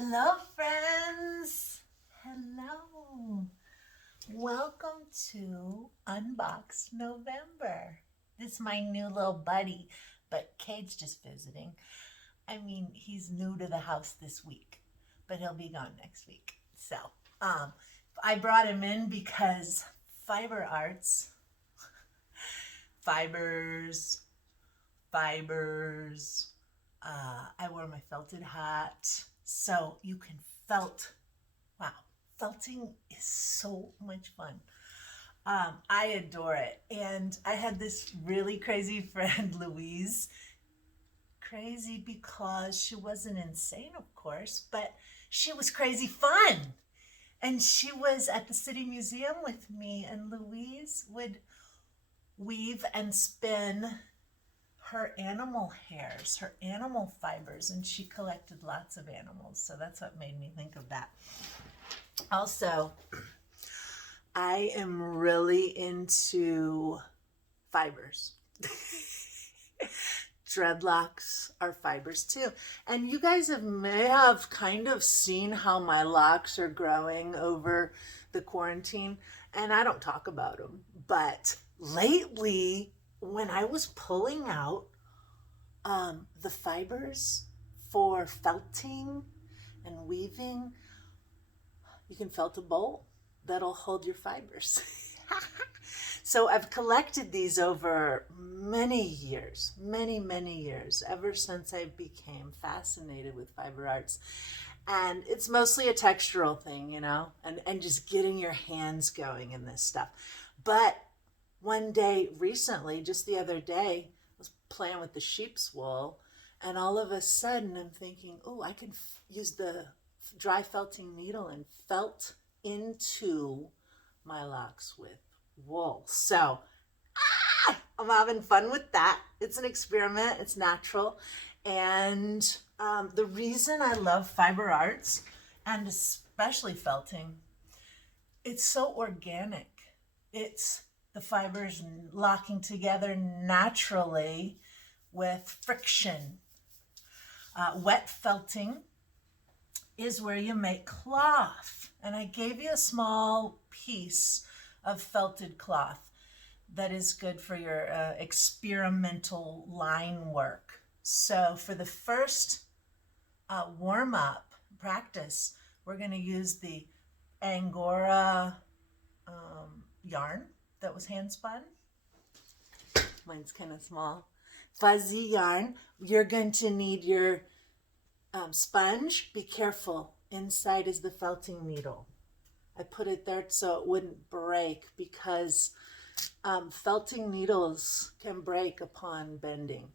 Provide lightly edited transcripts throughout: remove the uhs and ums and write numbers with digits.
Hello, friends. Hello. Welcome to Unboxed November. This is my new little buddy, but Cade's just visiting. I mean, he's new to the house this week, but he'll be gone next week. So, I brought him in because fiber arts, fibers, I wore my felted hat, so you can felt. Wow, felting is so much fun. I adore it. And I had this really crazy friend, Louise. Crazy because she wasn't insane, of course, but she was crazy fun. And she was at the City Museum with me, and Louise would weave and spin her animal hairs, her animal fibers, and she collected lots of animals. So that's what made me think of that. Also, I am really into fibers. Dreadlocks are fibers too. And you guys may have kind of seen how my locks are growing over the quarantine, and I don't talk about them. But lately, when I was pulling out the fibers for felting and weaving, you can felt a bowl that'll hold your fibers. So I've collected these over many years, many years, ever since I became fascinated with fiber arts. And it's mostly a textural thing, and just getting your hands going in this stuff. But one day recently, just the other day, I was playing with the sheep's wool, and all of a sudden I'm thinking, oh, I can use the dry felting needle and felt into my locks with wool. So I'm having fun with that. It's an experiment. It's natural. And the reason I love fiber arts, and especially felting, it's so organic. It's the fibers locking together naturally with friction. Wet felting is where you make cloth. And I gave you a small piece of felted cloth that is good for your experimental line work. So for the first warm-up practice, we're going to use the Angora yarn that was hand spun. Mine's kind of small. Fuzzy yarn. You're going to need your sponge. Be careful. Inside is the felting needle. I put it there so it wouldn't break, because felting needles can break upon bending.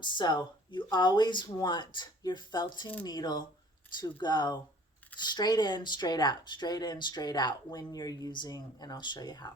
So you always want your felting needle to go straight in, straight out, straight in, straight out when you're using, and I'll show you how.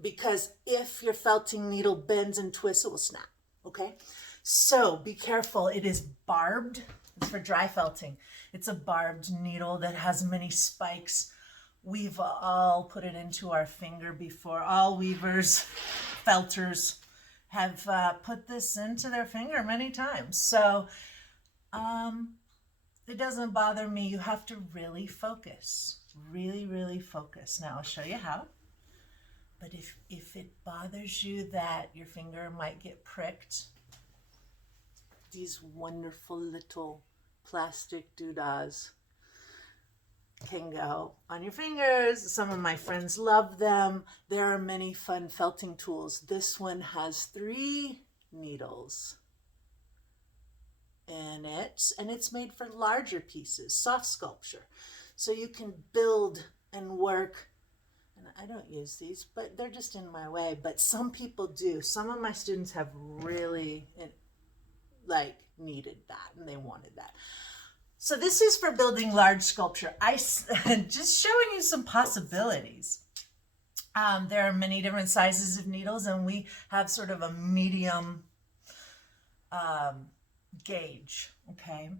Because if your felting needle bends and twists, it will snap, okay? So be careful. It is barbed. It's for dry felting. It's a barbed needle that has many spikes. We've all put it into our finger before. All weavers, felters have put this into their finger many times. So it doesn't bother me. You have to really focus, really focus. Now I'll show you how. But if it bothers you that your finger might get pricked, these wonderful little plastic doodahs can go on your fingers. Some of my friends love them. There are many fun felting tools. This one has 3 needles in it, and it's made for larger pieces, soft sculpture. So you can build and work. And I don't use these, but they're just in my way. But some people do. Some of my students have really needed that, and they wanted that. So this is for building large sculpture. Just showing you some possibilities. There are many different sizes of needles, and we have sort of a medium gauge, okay?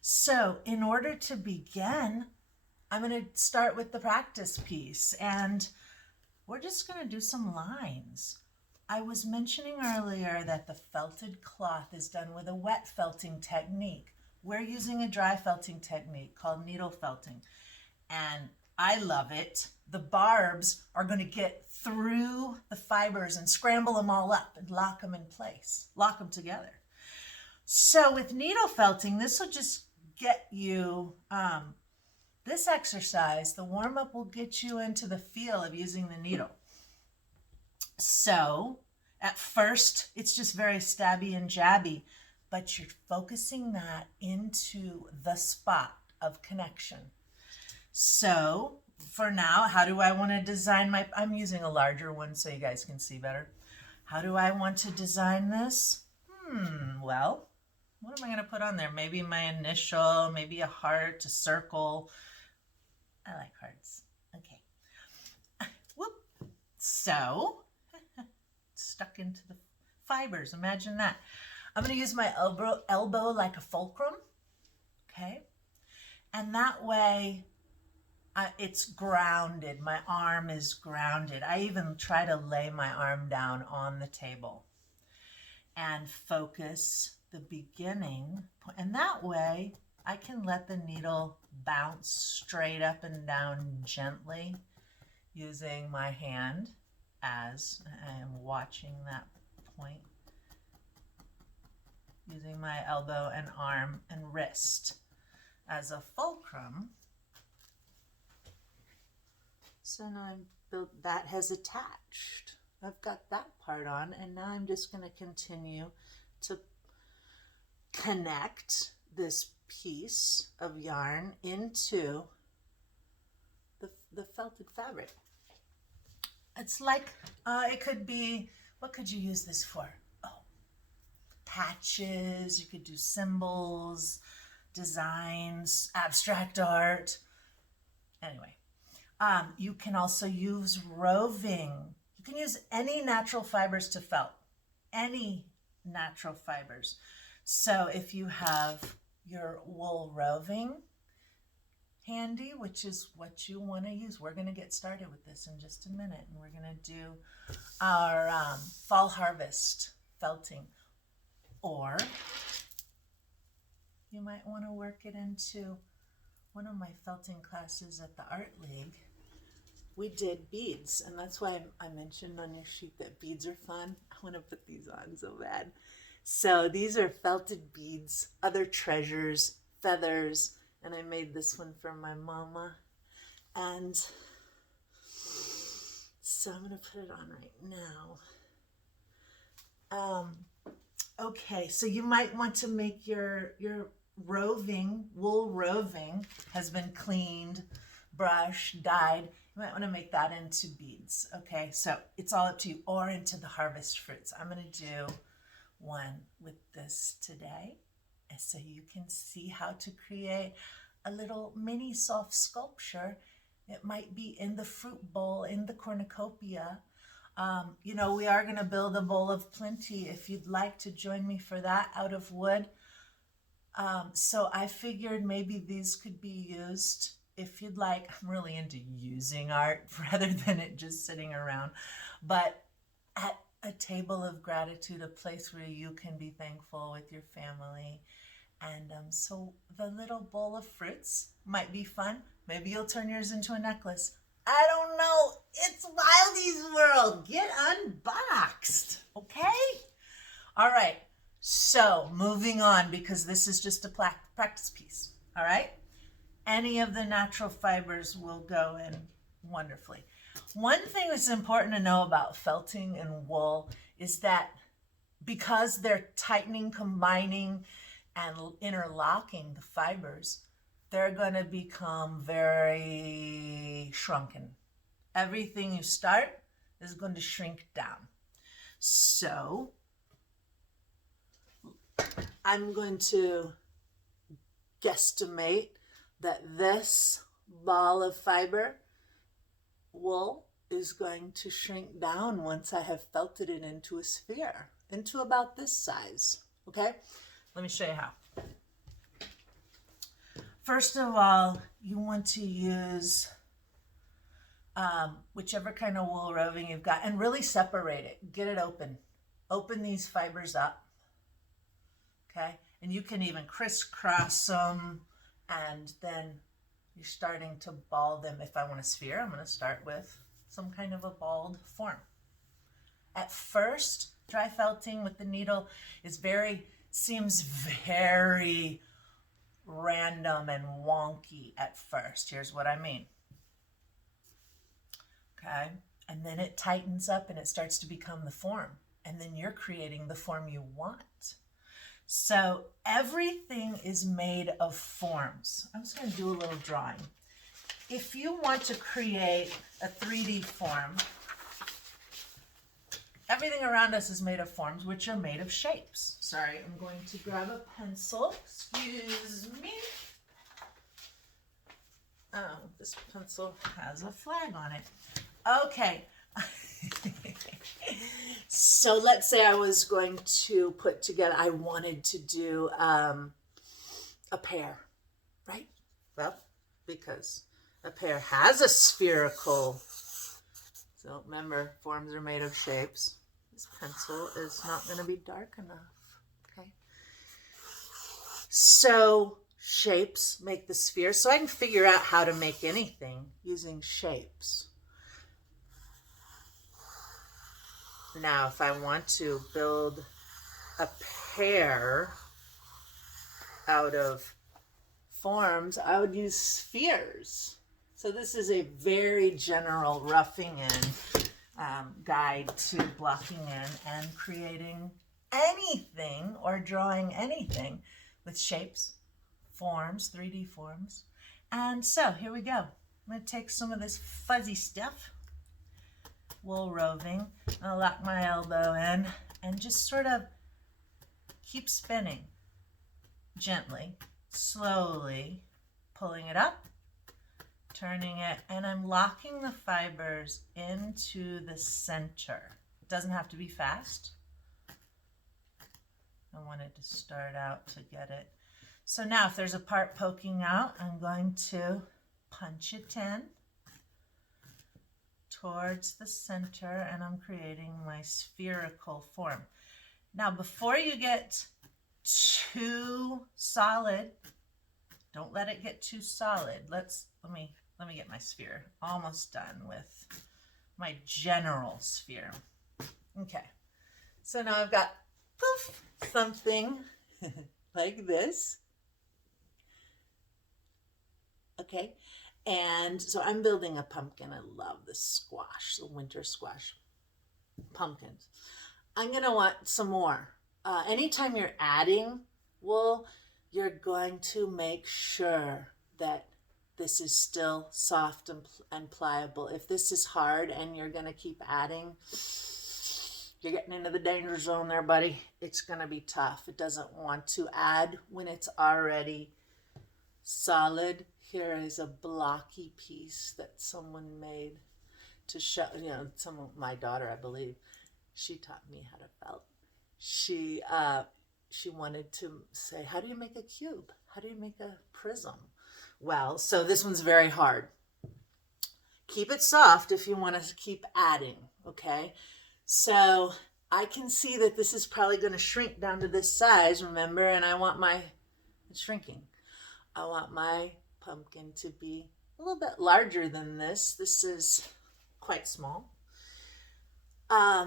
So in order to begin, I'm going to start with the practice piece, and we're just going to do some lines. I was mentioning earlier that the felted cloth is done with a wet felting technique, we're using a dry felting technique called needle felting. And I love it. The barbs are going to get through the fibers and scramble them all up and lock them in place, lock them together. So with needle felting, this will just get you, this exercise, the warm-up will get you into the feel of using the needle. So at first, it's just very stabby and jabby, but you're focusing that into the spot of connection. So for now, how do I want to design my, I'm using a larger one so you guys can see better. How do I want to design this? Well, what am I going to put on there? Maybe my initial, maybe a heart, a circle. I like hearts. Okay. Whoop. So, stuck into the fibers. Imagine that. I'm going to use my elbow like a fulcrum. Okay. And that way, it's grounded. My arm is grounded. I even try to lay my arm down on the table and focus the beginning. And that way, I can let the needle bounce straight up and down gently using my hand as I am watching that point. Using my elbow and arm and wrist as a fulcrum. So now I'm built, that has attached. I've got that part on, and now I'm just going to continue to connect this piece of yarn into the felted fabric. It's like, it could be, what could you use this for? Oh, patches, you could do symbols, designs, abstract art. Anyway, you can also use roving. You can use any natural fibers to felt, any natural fibers. So if you have your wool roving handy, which is what you want to use, we're going to get started with this in just a minute, and we're going to do our fall harvest felting. Or you might want to work it into one of my felting classes at the Art League. We did beads, and that's why I mentioned on your sheet that beads are fun. I want to put these on so bad. So these are felted beads, other treasures, feathers, and I made this one for my mama. And so I'm going to put it on right now. Okay, so you might want to make your roving, wool roving has been cleaned, brushed, dyed. You might want to make that into beads. Okay, so it's all up to you, or into the harvest fruits. I'm going to do one with this today, and so you can see how to create a little mini soft sculpture. It might be in the fruit bowl, in the cornucopia. You know, we are going to build a bowl of plenty if you'd like to join me for that, out of wood. So I figured maybe these could be used if you'd like. I'm really into using art rather than it just sitting around. But at a table of gratitude, a place where you can be thankful with your family. And so the little bowl of fruits might be fun. Maybe you'll turn yours into a necklace. I don't know. It's Wildy's world. Get unboxed. Okay? All right. So moving on, because this is just a practice piece. All right? Any of the natural fibers will go in wonderfully. One thing that's important to know about felting and wool is that because they're tightening, combining, and interlocking the fibers, they're going to become very shrunken. Everything you start is going to shrink down. So I'm going to guesstimate that this ball of fiber wool is going to shrink down once I have felted it into a sphere, into about this size. Okay? Let me show you how. First of all, you want to use whichever kind of wool roving you've got, and really separate it. Get it open. Open these fibers up. Okay? And you can even crisscross them, and then you're starting to ball them. If I want a sphere, I'm going to start with some kind of a balled form. At first, dry felting with the needle seems very random and wonky at first. Here's what I mean. Okay, and then it tightens up and it starts to become the form, and then you're creating the form you want. So everything is made of forms. I'm just going to do a little drawing. If you want to create a 3D form, everything around us is made of forms, which are made of shapes. Sorry, I'm going to grab a pencil. Excuse me. Oh, this pencil has a flag on it. Okay. So let's say I was going to put together, I wanted to do a pear, right? Well, because a pear has a spherical, so remember, forms are made of shapes. This pencil is not going to be dark enough, okay? So shapes make the sphere, so I can figure out how to make anything using shapes. Now, if I want to build a pear out of forms, I would use spheres. So this is a very general roughing in guide to blocking in and creating anything or drawing anything with shapes, forms, 3D forms. And so here we go. I'm going to take some of this fuzzy stuff, wool roving. I'll lock my elbow in and just sort of keep spinning gently, slowly, pulling it up, turning it, and I'm locking the fibers into the center. It doesn't have to be fast. I wanted to start out to get it. So now if there's a part poking out, I'm going to punch it in towards the center, and I'm creating my spherical form. Now, before you get too solid, don't let it get too solid. Let me get my sphere. Almost done with my general sphere. Okay, so now I've got poof, something like this. Okay. And so I'm building a pumpkin. I love the squash, the winter squash pumpkins. I'm going to want some more. Anytime you're adding wool, you're going to make sure that this is still soft and pliable. If this is hard and you're going to keep adding, you're getting into the danger zone there, buddy. It's going to be tough. It doesn't want to add when it's already solid. Here is a blocky piece that someone made to show, my daughter, I believe, she taught me how to felt. She wanted to say, how do you make a cube? How do you make a prism? Well, so this one's very hard. Keep it soft if you want to keep adding, okay? So I can see that this is probably going to shrink down to this size, remember, and it's shrinking. I want my pumpkin to be a little bit larger than this. This is quite small.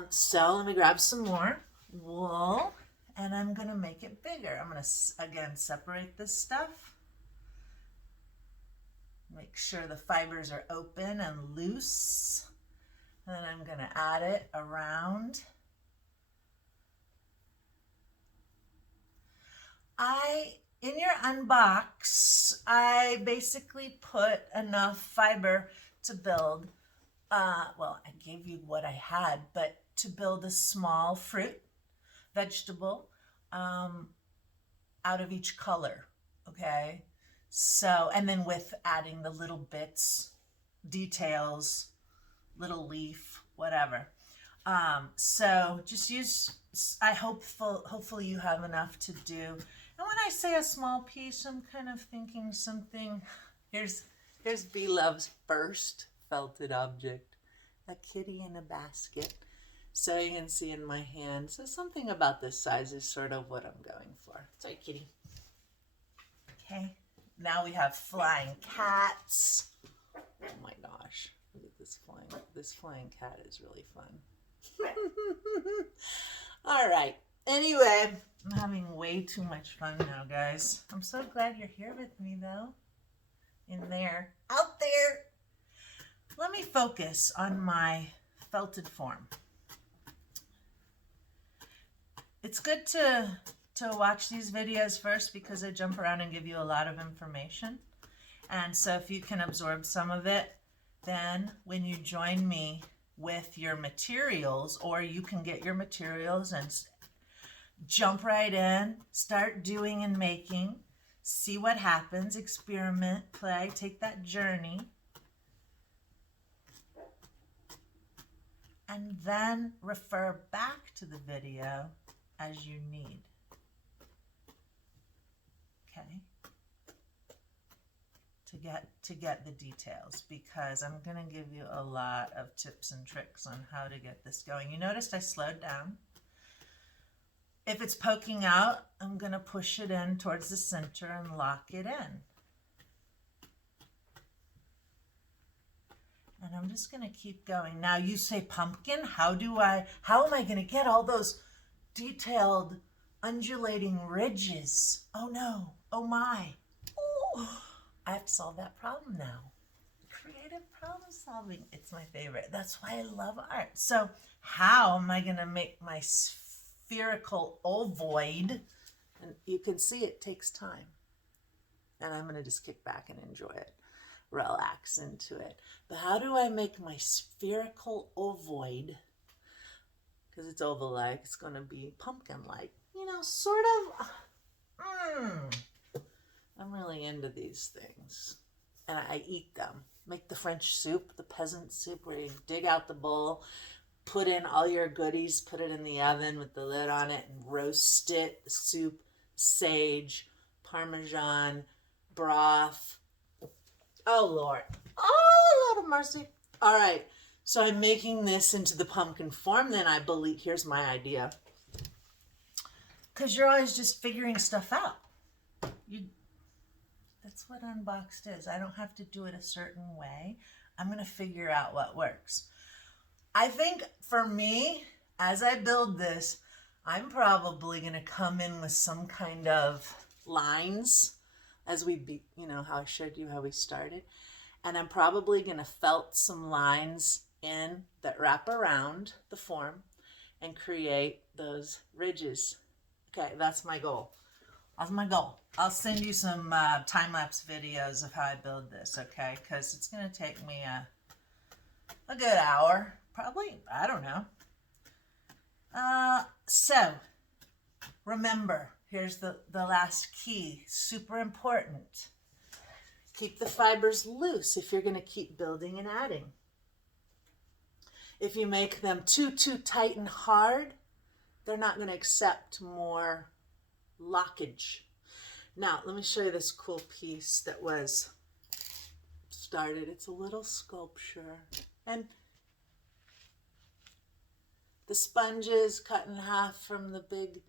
So let me grab some more wool, and I'm going to make it bigger. I'm going to, again, separate this stuff. Make sure the fibers are open and loose. And then I'm going to add it around. In your unbox, I basically put enough fiber to build, well, I gave you what I had, but to build a small fruit, vegetable, out of each color, okay? So, and then with adding the little bits, details, little leaf, whatever. So just use, hopefully you have enough to do. And when I say a small piece, I'm kind of thinking something, here's B Love's first felted object, a kitty in a basket. So you can see in my hand. So something about this size is sort of what I'm going for. Sorry, kitty. Okay. Now we have flying cats. Oh my gosh. Look at this flying. This flying cat is really fun. All right. Anyway, I'm having way too much fun now, guys. I'm so glad you're here with me, though. In there. Out there. Let me focus on my felted form. It's good to watch these videos first because I jump around and give you a lot of information. And so if you can absorb some of it, then when you join me with your materials, or you can get your materials and jump right in, start doing and making, see what happens, experiment, play, take that journey. And then refer back to the video as you need. Okay? To get the details, because I'm going to give you a lot of tips and tricks on how to get this going. You noticed I slowed down. If it's poking out, I'm going to push it in towards the center and lock it in. And I'm just going to keep going. Now you say, pumpkin, how am I going to get all those detailed undulating ridges? Oh no, oh my. Ooh, I have to solve that problem now. Creative problem solving, it's my favorite. That's why I love art. So how am I going to make my spherical ovoid? And you can see it takes time. And I'm going to just kick back and enjoy it. Relax into it. But how do I make my spherical ovoid? Because it's oval-like, it's going to be pumpkin-like. You know, sort of. I'm really into these things. And I eat them. Make the French soup, the peasant soup, where you dig out the bowl, put in all your goodies, put it in the oven with the lid on it, and roast it. Soup, sage, Parmesan, broth. Oh, Lord. Oh, Lord of mercy. All right. So I'm making this into the pumpkin form. Then I believe, here's my idea. Because you're always just figuring stuff out. That's what Unboxed is. I don't have to do it a certain way. I'm going to figure out what works. I think for me, as I build this, I'm probably going to come in with some kind of lines as how I showed you how we started. And I'm probably going to felt some lines in that wrap around the form and create those ridges. Okay, that's my goal. That's my goal. I'll send you some time-lapse videos of how I build this, okay? Because it's going to take me a good hour. Probably, I don't know. So, remember, here's the last key. Super important. Keep the fibers loose if you're going to keep building and adding. If you make them too tight and hard, they're not going to accept more lockage. Now, let me show you this cool piece that was started. It's a little sculpture. And the sponges cut in half from the big,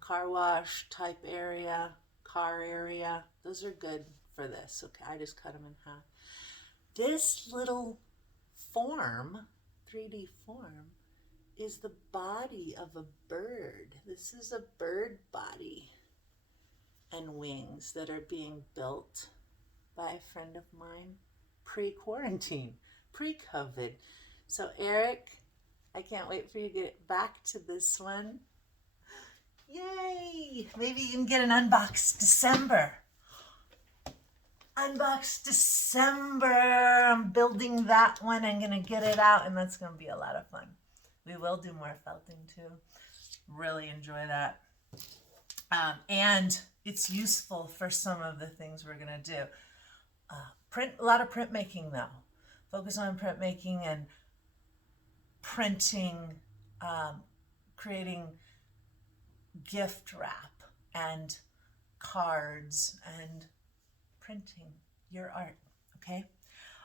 car wash type area, car area. Those are good for this. Okay, I just cut them in half. This little form, 3D form, is the body of a bird. This is a bird body and wings that are being built by a friend of mine pre-quarantine, pre-COVID. So Eric, I can't wait for you to get back to this one. Yay! Maybe you can get an Unboxed December. Unboxed December. I'm building that one. I'm going to get it out, and that's going to be a lot of fun. We will do more felting too. Really enjoy that. And it's useful for some of the things we're going to do. A lot of printmaking though. Focus on printmaking and printing, creating gift wrap and cards and printing your art. Okay.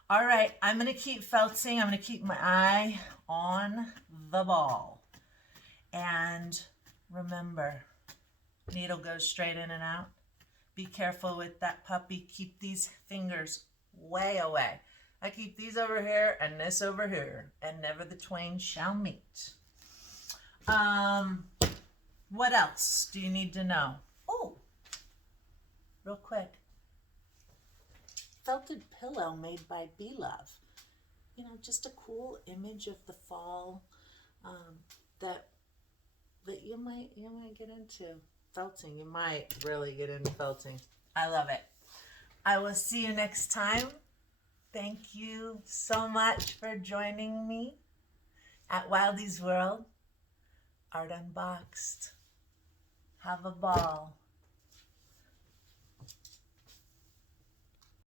All right, I'm going to keep felting. I'm going to keep my eye on the ball. And remember, needle goes straight in and out. Be careful with that puppy. Keep these fingers way away. I keep these over here and this over here, and never the twain shall meet. What else do you need to know? Oh, real quick. Felted pillow made by Bee Love. You know, just a cool image of the fall that you might get into. Felting. You might really get into felting. I love it. I will see you next time. Thank you so much for joining me at Wildy's World. Art Unboxed. Have a ball.